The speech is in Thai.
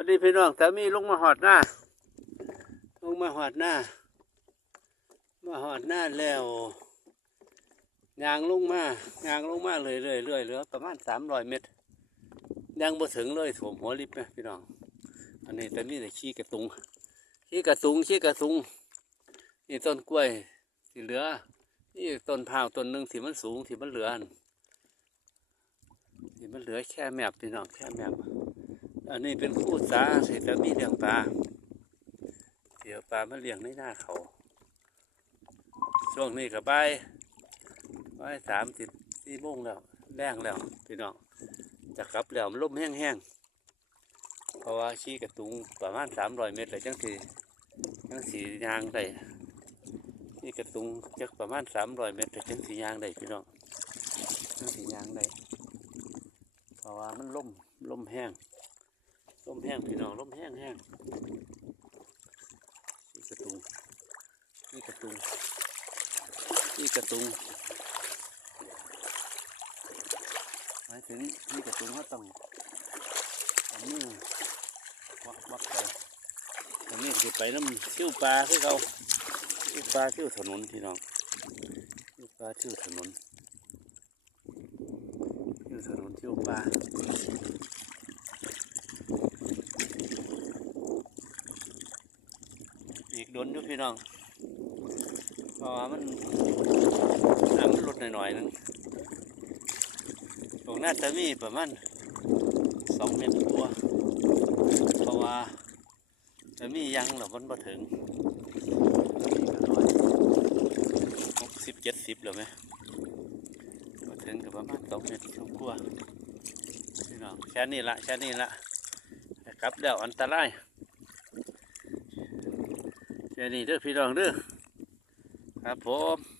วัสดีพี่น้องแต่มีลงมาหอดหน้าลงมาหอดหน้ามาหอดหน้าแล้วยางลงมายางลงมาเลยเรื่อยเรื่อยเหลือประมาณสามร้อยเมตรยังบ่ถึงเลยถ่วมหัวลิฟต์นะพี่น้อง อันนี้แต่นี่แต่ขี้กระตุงขี้กระตุงขี้กระตุงนี่ต้นกล้วยที่เหลือ นี่ต้นพาวต้นหนึ่งที่มันสูงที่มันเหลือที่มันเหลือแค่แมบพี่น้องแค่แมบ อันนี้เป็นคู่สาเสร็จแล้วมีเลี้ยงปลาเดี๋ยวปลามาเลี้ยงในหน้าเขา ช่วงนี้กับใบายบ่ายสามสิบสี่โมงแล้วแรงแล้วพี่น้องจะกลับแล้วมันลมแห้งๆเพราะว่าชี้กระตุงประมาณสามร้อยเมตรเลยจังสีจังสียางได้นี่กระตุงจักประมาณสามร้อยเมตรเลยจังสียางได้พี่น้องจังสียางได้เพราะว่ามันลมลมแห้ง ลมแห้งพี่น้องลมแห้งแห้งนี่กระตุงนี่กระตุงนี่กระตุงหมายถึงนี่กระตุงเขาต้องเอามือวักวักไปอันนี้คือไปน้ำชิวปลาคือเขาชิวปลาชิวถนนพี่น้องชิวปลาชิวถนนชิวถนนชิวปลา อีกโด นอยู่พี่น้องเพราะว่ามันน้ำมันลดหน่อยๆนึงตรงน้าจะมีประมาณสองเมตรกว่าเพราะว่าจะมียังหรอมันมาถึงหกสิบเจ็ดสิบหรือไหมมาถึงกับประมาณสองเมตรกว่าพี่น้องแค่นี้ละแค่นี้ละกลับแล้วอันตราย แค่นี้เด้อพี่น้องเด้อครับผม